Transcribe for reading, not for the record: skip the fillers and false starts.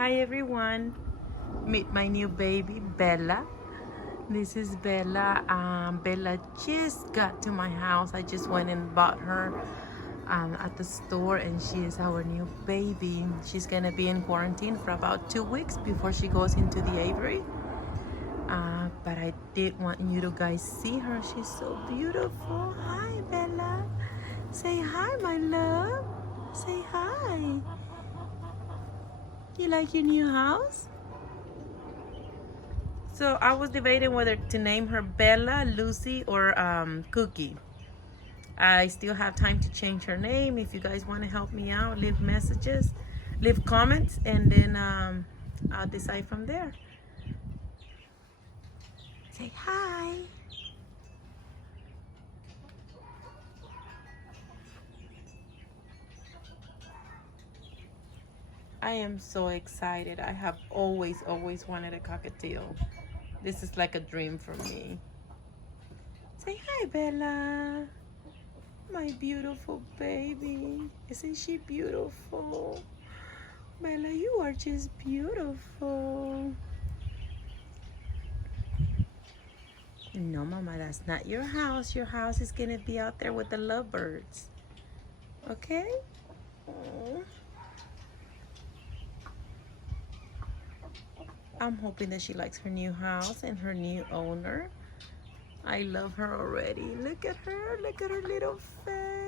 Hi everyone, meet my new baby Bella. This is Bella. Bella just got to my house. I just went and bought her at the store, and she is our new baby. She's gonna be in quarantine for about 2 weeks before she goes into the aviary. But I did want you to guys see her. She's so beautiful. Hi Bella. Say hi, my love. Say hi. You like your new house? So I was debating whether to name her Bella, Lucy, or Cookie. I still have time to change her name. If you guys want to help me out, leave messages, leave comments, and then I'll decide from there. Say hi. I am so excited. I have always wanted a cockatiel. This is like a dream for me. Say hi, Bella. My beautiful baby. Isn't she beautiful? Bella, you are just beautiful. No, Mama, that's not your house. Your house is gonna be out there with the lovebirds. Okay? Aww. I'm hoping that she likes her new house and her new owner. I love her already. Look at her. Look at her little face.